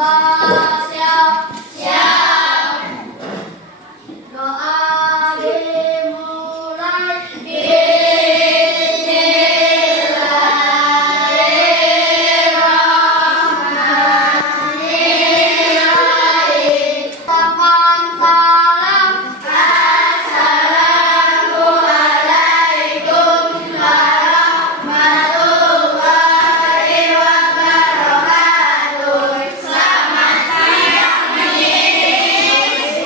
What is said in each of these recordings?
Siap. Siap. Doa dimulai. Bismillahirrahmanirrahim. Tangan salam. Assalamualaikum warahmatullahi wabarakatuh. Selamat siang, Miss.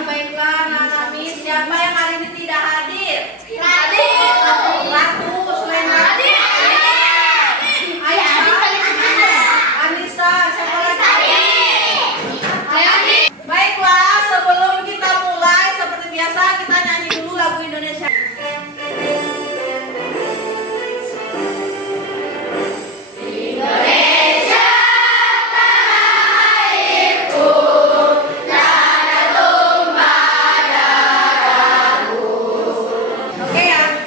Baiklah, Nana Miss. Siapa yang hari ini tidak hadir? Hadir. Ratu, Sulaiman. Hadir. Anissa, siapa lagi? Hadir. Baiklah, sebelum kita mulai, seperti biasa kita nyanyi dulu lagu Indonesia. Indonesia tanah airku, tanah tumpah darahku. Oke ya.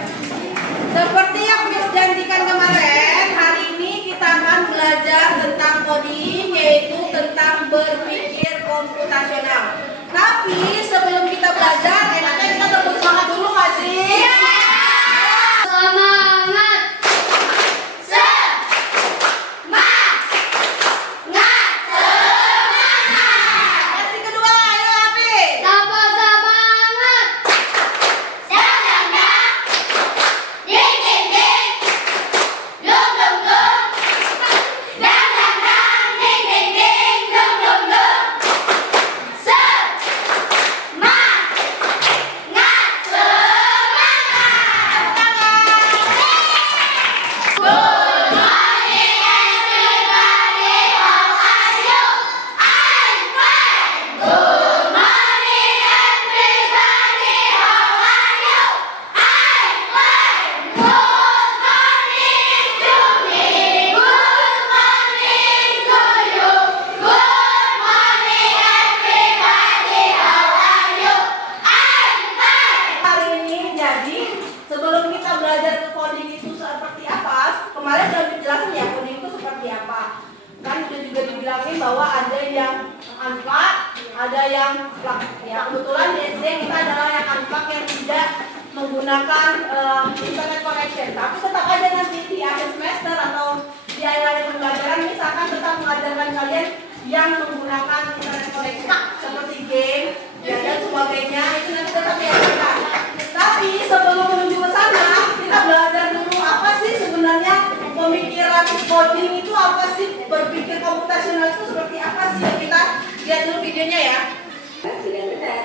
Seperti yang Miss janjikan kemarin, hari ini kita akan belajar tentang coding, yaitu tentang berpikir komputasional. Tapi sebelum kita belajar, enaknya kita tepuk semangat dulu nggak sih? Semangat. Versi kedua, ayo Api. Tanpa semangat. Dang. Ding ding ding. Dung dung dung. Dang ding ding ding. Dung dung dung. Semangat. Good morning everybody. How are you? I'm fine. Good morning everybody. How are you? I'm fine. Good morning to me. Good morning to you. Good morning everybody. How are you? I'm fine. Hari ini jadi sebelum kita belajar ke coding itu seperti apa, kemarin sudah dijelasin ya coding itu seperti apa. Kan udah juga dibilangin bahwa ada yang unplug, ada yang plug. Ya kebetulan di SD kita adalah yang unplug yang tidak menggunakan internet connection. Tapi tetap aja nanti di akhir semester atau di akhir pembelajaran misalkan tetap mengajarkan kalian yang menggunakan internet connection seperti game ya, dan sebagainya, itu nanti tetap diajarkan. Tapi sebelum menuju ke sana, kita belajar dulu apa sih sebenarnya pemikiran coding itu apa sih, berpikir komputasional itu seperti apa sih. Kita lihat dulu videonya ya. Dengan benar,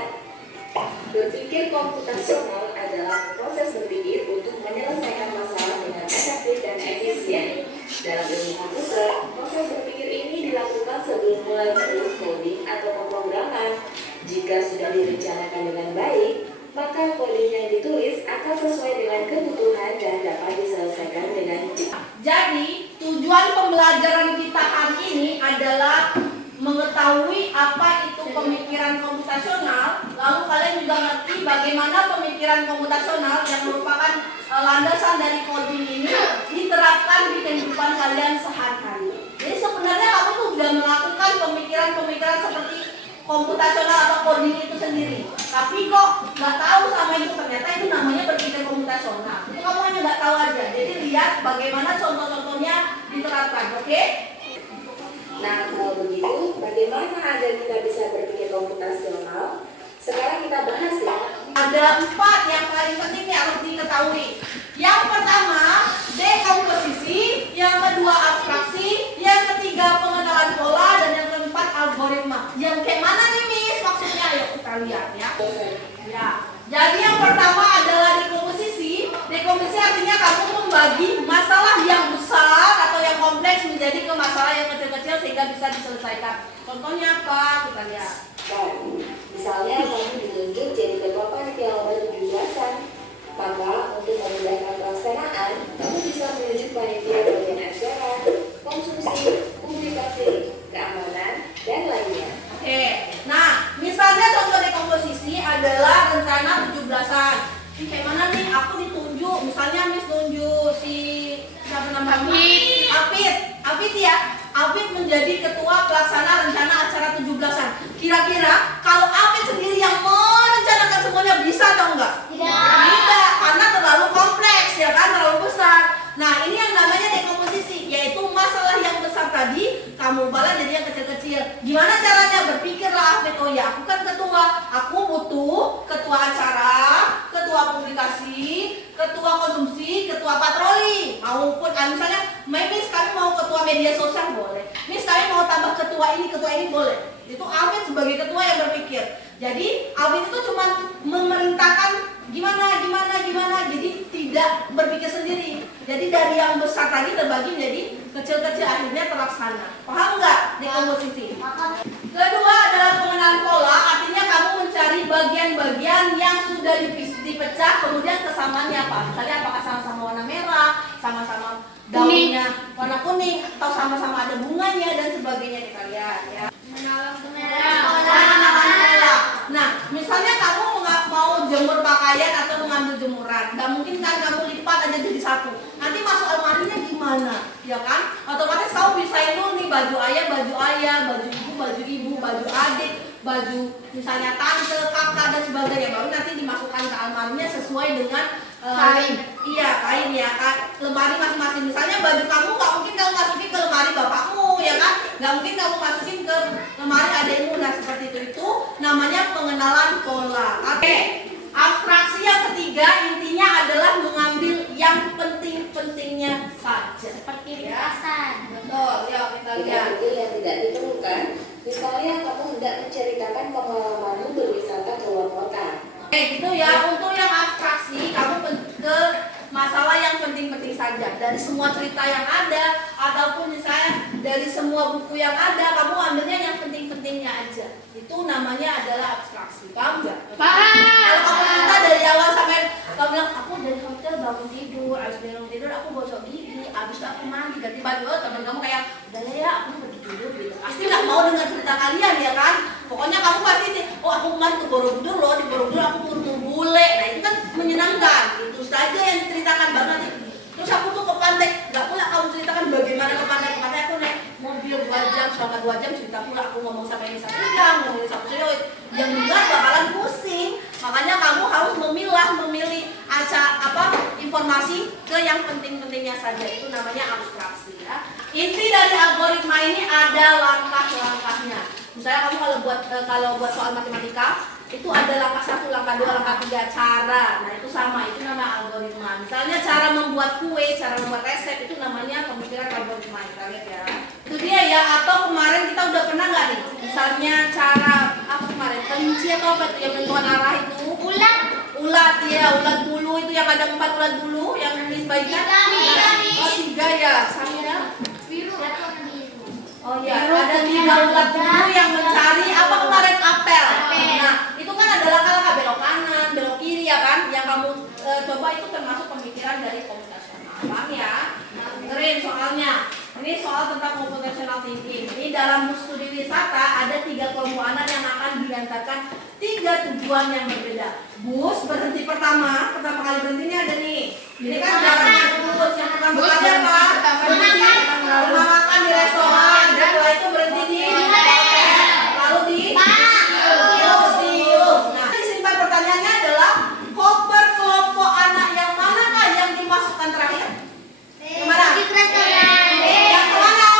berpikir komputasional adalah proses berpikir untuk menyelesaikan masalah dengan efektif dan efisien. Dalam ilmu komputer, proses berpikir ini dilakukan sebelum mulai menulis coding atau pemrograman. Jika sudah direncanakan dengan baik, maka coding yang ditulis akan sesuai dengan kebutuhan dan dapat diselesaikan dengan cepat. Jadi, tujuan pembelajaran kita hari ini adalah mengetahui apa itu pemikiran komputasional, lalu kalian juga ngerti bagaimana pemikiran komputasional yang merupakan landasan dari coding ini diterapkan di kehidupan kalian sehari-hari. Jadi sebenarnya kamu tuh sudah melakukan pemikiran-pemikiran seperti komputasional atau coding itu sendiri, tapi kok nggak tahu sama itu, ternyata itu namanya berpikir komputasional. Itu kamu hanya nggak tahu aja. Jadi lihat bagaimana contoh-contohnya diterapkan, oke? Nah, kalau begitu, bagaimana agar kita bisa berpikir komputasional? Sekarang kita bahas ya. Ada 4 yang paling penting yang harus diketahui. Yang pertama, dekomposisi, yang kedua abstraksi, yang ketiga pengenalan pola, dan yang keempat algoritma. Yang kayak mana nih Miss? Maksudnya ayo kita lihat ya. Ya. Jadi yang pertama adalah dekomposisi. Dekomposisi artinya kamu membagi masalah yang besar atau yang kompleks menjadi ke masalah yang kecil-kecil sehingga bisa diselesaikan. Contohnya apa? Kita lihat. Misalnya kamu ditunjuk jadi ketua panitia lomba 17-an. Maka untuk memudahkan pelaksanaan, kamu bisa menunjuk panitia bagian acara, konsumsi, publikasi, keamanan, dan lainnya. Oke. Nah, misalnya contoh dekomposisi adalah rencana 17-an. Kayak mana nih? Aku ditunjuk, misalnya Miss tunjuk si siapa namanya? Apit ya. Apit menjadi ketua pelaksana rencana lagi, kamu ubahlah jadi yang kecil-kecil. Gimana caranya? Berpikirlah, Afid. Oh ya, aku kan ketua, aku butuh ketua acara, ketua publikasi, ketua konsumsi, ketua patroli, maupun misalnya, Miss kami mau ketua media sosial boleh, Miss kami mau tambah ketua ini boleh. Itu Afid sebagai ketua yang berpikir. Jadi Afid itu cuma memerintahkan gimana, jadi tidak berpikir sendiri. Jadi dari yang besar tadi terbagi menjadi kecil-kecil, akhirnya terlaksana. Paham nggak di komposisi? Kedua adalah pengenalan pola, artinya kamu mencari bagian-bagian yang sudah dipecah, kemudian kesamaannya apa? Misalnya apakah sama-sama warna merah, sama-sama daunnya warna kuning, atau sama-sama ada bunganya dan sebagainya. Kita lihat ya. Pengenalan pola. Nah, misalnya kamu mau jemur pakaian atau mengambil jemuran, nggak mungkin kan kamu lipat aja jadi satu. Nanti masuk almarinya gimana, ya kan? Otomatis kamu pisahin dulu nih, baju ayah, baju ibu, baju adik, baju misalnya tante, kakak dan sebagainya. Baru nanti dimasukkan ke almarinya sesuai dengan kain. Iya, kain ya kan. Lemari masing-masing. Misalnya baju kamu nggak mungkin kamu masukin ke lemari bapakmu, ya kan? Nggak mungkin kamu masukin ke lemari adikmu. Nah seperti itu namanya pengenalan pola. Oke. Abstraksi yang ketiga intinya adalah mengambil yang penting-pentingnya saja. Seperti ya. ringkasan. Betul, ya kita lihat. Tiga yang tidak diperlukan, misalnya kamu hendak menceritakan pengalamanmu berwisata ke luar kota. Oke, gitu ya. Untuk yang abstraksi, kamu ke masalah yang penting-penting saja. Dari semua cerita yang ada, ataupun misalnya dari semua buku yang ada, kamu ambilnya yang penting-pentingnya aja. Itu namanya adalah abstraksi. Paham nggak? Paham. Kalau kamu cerita dari awal sampai kamu bilang, aku dari hotel bangun tidur, habis bangun tidur aku gosok gigi, habis itu aku mandi, ganti baju, teman kamu kayak, udah ya aku pergi tidur gitu. Pasti nggak mau dengar cerita kalian ya kan? Pokoknya kamu pasti, oh aku kemarin ke Borobudur loh, di Borobudur aku ketemu bule. Nah itu kan menyenangkan, itu saja yang diceritakan banget. Terus aku tuh ke pantai, nggak pula kamu ceritakan bagaimana ke pantai aku naik mobil 2 jam, selama 2 jam cerita pula aku ngomong sampai ini satu jam, ngomong satu jam, yang dengar bakalan pusing. Makanya kamu harus memilih informasi ke yang penting-pentingnya saja. Itu namanya abstraksi ya. Inti dari algoritma ini ada langkah-langkahnya. Misalnya kamu kalau buat soal matematika itu ada langkah 1, langkah 2, langkah 3 cara. Nah itu sama, itu nama algoritma. Misalnya cara membuat kue, cara membuat resep, itu namanya pemikiran algoritma. Kita lihat ya. Itu dia ya. Atau kemarin kita udah pernah nggak nih? Misalnya cara apa kemarin? Kelinci atau apa itu yang menentukan arah itu? Ulat ya, ulat bulu itu yang ada 4 ulat bulu yang disebaikan. Oh 3 ya, sama Biru. Oh iya, ada 3 ulat bulu yang mencari apa kemarin? Apel. Nah, itu kan ada langkah-langkah belok kanan, belok kiri ya kan? Yang kamu coba itu termasuk pemikiran dari komputasional. Paham ya? Nah, dengerin soalnya. Ini soal tentang computational thinking. Ini dalam studi wisata ada 3 kelompok anak yang akan diantarkan 3 tujuan yang berbeda. Bus berhenti pertama kali berhentinya ada nih. Ini kan jalannya bus yang pertama kali apa? Berhenti rumah makan di restoran. Setelah itu berhenti di hotel. Lalu di museum. Nah, disimpan pertanyaannya adalah kelompok anak yang manakah yang dimasukkan terakhir? Kemana? Yang kemana?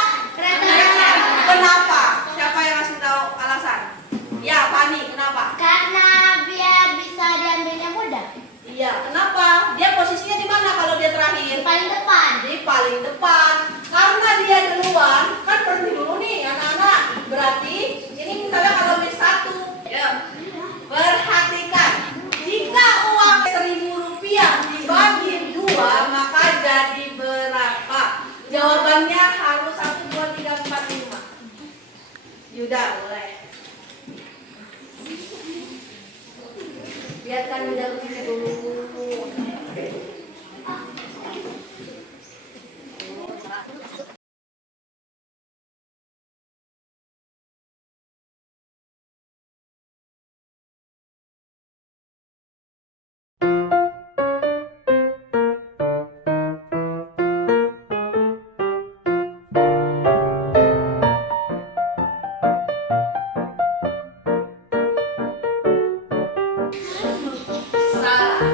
Kenapa? Siapa yang ngasih tahu alasan? Ya, Fani, kenapa? Karena biar bisa diambilnya mudah. Iya, kenapa? Dia posisinya di mana kalau dia terakhir? Paling depan. Di paling depan. Karena dia duluan, kan berhenti dulu nih anak-anak. Berarti ini misalnya kalau miss 1, ya. Perhatikan. Jika uang Rp1.000 dibagi 2, maka jadi berapa? Jawabannya harus 1, 2, 3, 4, 5. Yuda, boleh. Biarkan Yuda berpikir dulu. Salah.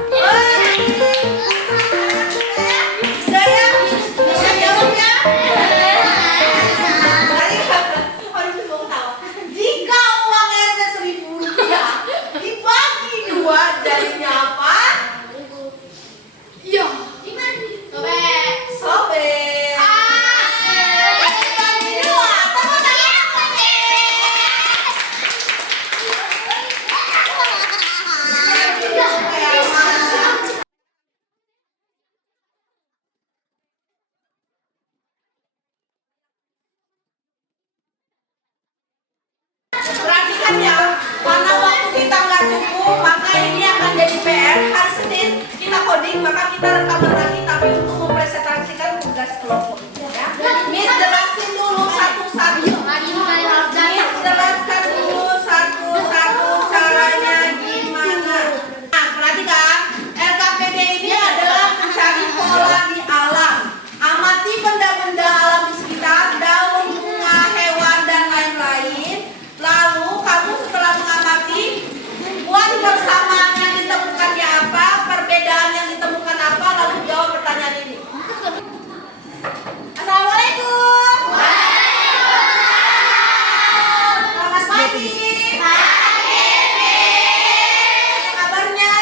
kelompok ya. Miss jelasin dulu satu-satu. Miss jelaskan dulu satu-satu caranya gimana. Nah, perhatikan, LKPD ini adalah mencari pola di alam. Amati benda-benda alam di sekitar, daun, bunga, hewan, dan lain-lain. Lalu kamu setelah mengamati, buat persamaan yang ditemukannya apa, perbedaan yang ditemukan apa, lalu jawab pertanyaan ini. Assalamualaikum. Selamat pagi. Kabarnya?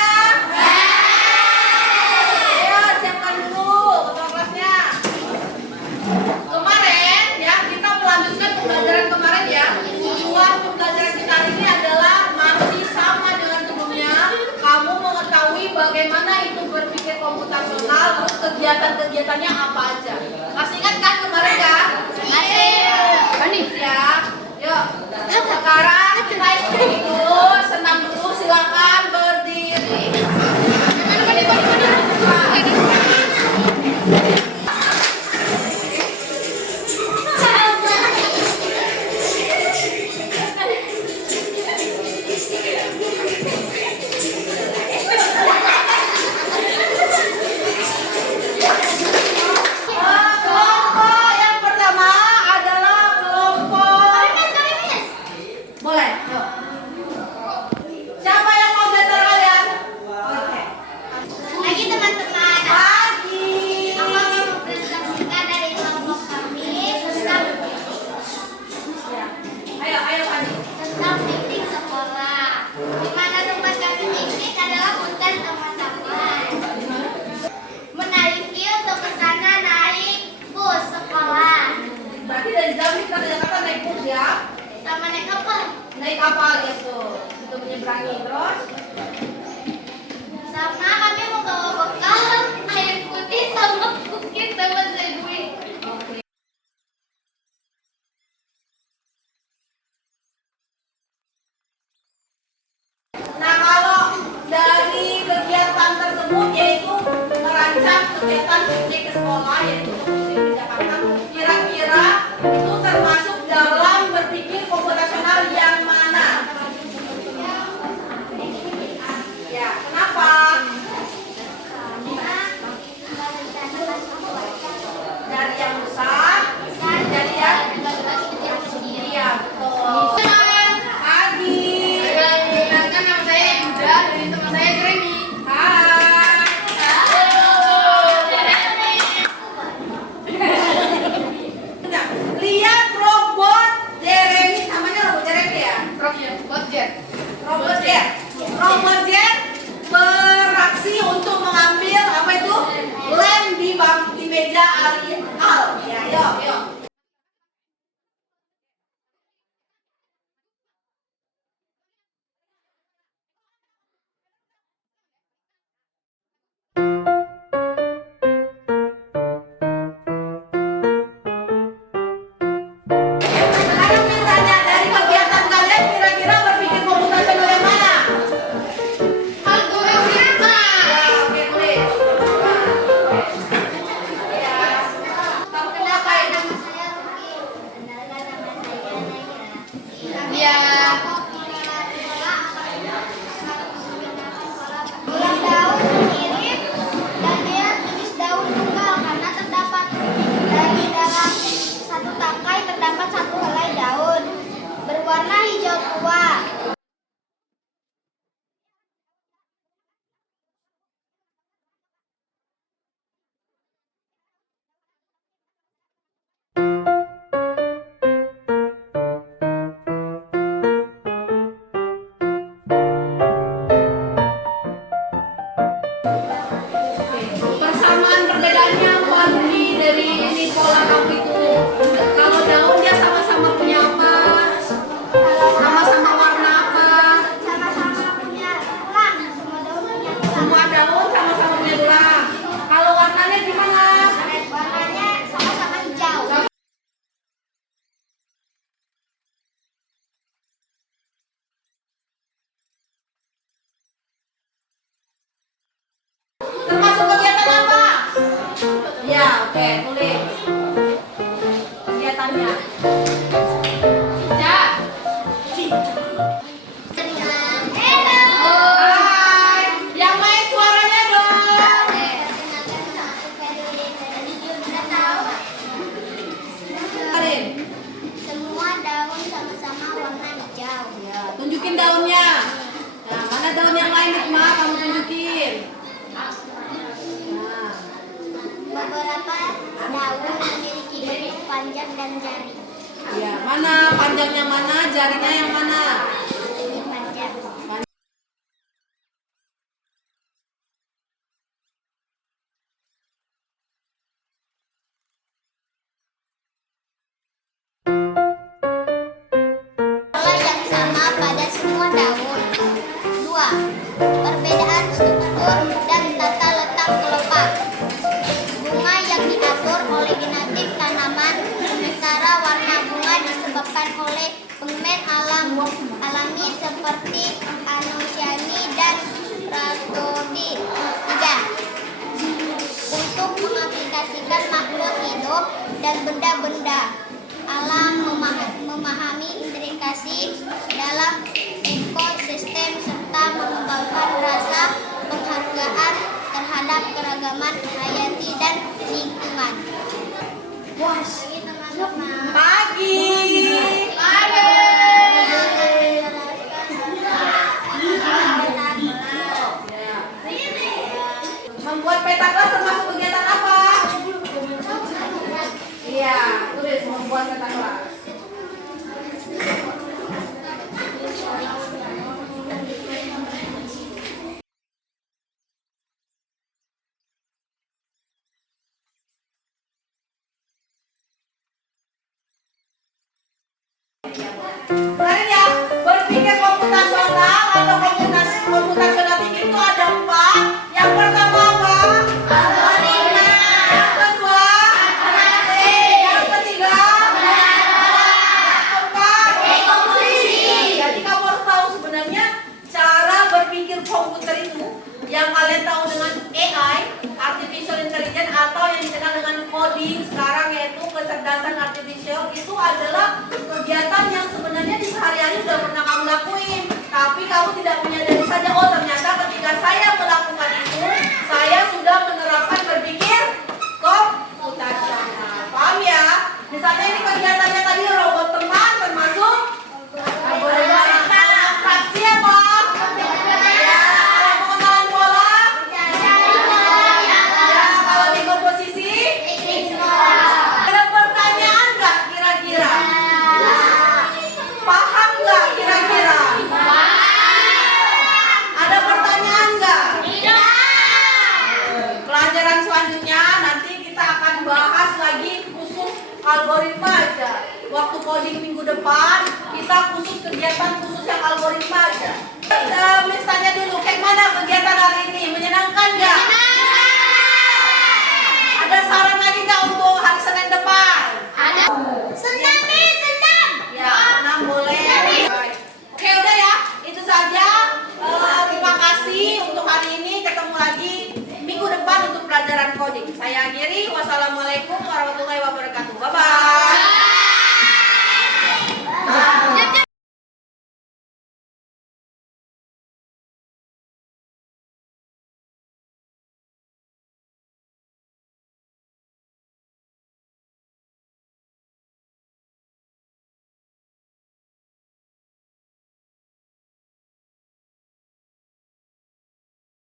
Ayo siapkan dulu ketua kelasnya. Kemarin ya kita melanjutkan pembelajaran kemarin ya. Tujuan pembelajaran kita hari ini adalah masih sama dengan sebelumnya. Kamu mengetahui bagaimana itu berpikir komputasional, terus kegiatan-kegiatannya apa aja. Masih ingat kan kemarin kan? Masih ya. Yuk. Sekarang kita istirahat dulu, senam dulu, silakan berdiri. Kelompok yang pertama adalah kelompok. Boleh, yuk. Siapa yang mau belajar kalian? Oke. Lagi teman-teman, Pagi. aku akan mempresentasikan dari kelompok kami tentang Ayo Pagi. piknik sekolah. Di mana tempat kami piknik adalah hutan teman-teman. Menaiki untuk ke sana naik bus sekolah. Berarti dari Jambi ke Jakarta naik bus ya? Sama naik kapal. Naik kapal gitu. Untuk menyeberangi terus. Sama kami membawa bekal air putih sama kukis sama sandwich. Oke. Nah, kalau dari kegiatan tersebut yaitu merancang kegiatan piknik ke sekolah yaitu piknik di Jakarta, kira-kira itu termasuk dalam berpikir komputasional yang mana? Ya, kenapa? Dari yang besar, dari yang iya, betul. Pagi. Perkenalkan nama saya Yuda dari teman saya Jeremy. Hai. Enggak, lihat robot Jeremy, namanya robot Jeremy ya? Robot Jet. Robot Jet. Robot Jet beraksi untuk mengambil apa itu? Lem di meja Al. Ya, yuk. Sekarang mintanya dari kegiatan kalian kira-kira berpikir komputasional yang mana? Algoritma. Ya, oke, tulis. Ya. Kamu ngapain? Nama saya Ruki. Kenalkan nama saya Naira. Ya. Ulang daun mirip dan dia tulis daun tunggal karena terdapat dari dalam satu tangkai terdapat satu helai daun berwarna hijau tua. Oke, tulis kegiatannya. Ja. Hai, yang main suaranya dong. Karin, Semua daun sama-sama warna hijau. ya, tunjukin daunnya. Nah, mana daun yang lain, Hikmah? Kamu tunjukin. Nah, Beberapa daun memiliki bentuk panjang dan jari. ya, mana panjangnya mana, jarinya yang mana? Ini panjang. Pola yang sama pada semua daun. 2. Perbedaan struktur dan tata letak kelopak. Bunga yang diatur oleh genetik tanaman, sementara warna bunga disebabkan oleh pigmen alami seperti antosiani dan rhabdolid. 3. Untuk mengaplikasikan makhluk hidup dan benda-benda alam memahami implikasi dalam ekosistem serta mengembangkan rasa penghargaan terhadap keragaman hayati dan lingkungan. Pagi teman-teman. pagi. Membuat peta kelas termasuk kegiatan apa? Iya, tulis membuat peta kelas. Kalian ya, berpikir komputasional atau komputasional tinggi itu ada 4. Yang pertama apa? Algoritma. Yang kedua? Yang ketiga? Yang keempat? Jadi kamu harus tahu sebenarnya cara berpikir komputer itu yang kalian tahu dengan AI, Artificial Intelligence, atau yang dikenal dengan coding sekarang yaitu kecerdasan artificial, itu adalah kegiatan yang sebenarnya di sehari-hari sudah pernah kamu lakuin, tapi kamu tidak menyadari saja, oh ternyata ketika saya melakukan itu, saya sudah menerapkan berpikir komputasional. Paham ya? Misalnya ini kegiatannya tadi robot teman termasuk algoritma. Fraksi apa? Ya, pengenalan pola. Ya, kalau di komposisi ada pertanyaan nggak kira-kira? Paham nggak kira-kira? Ada pertanyaan nggak? Pelajaran selanjutnya nanti kita akan bahas lagi khusus algoritma aja. Waktu coding minggu depan kita khusus kegiatan khusus yang algoritma aja. Miss tanya dulu, kayak mana kegiatan hari ini? Menyenangkan nggak? Ada saran lagi nggak untuk hari Senin depan? Ada.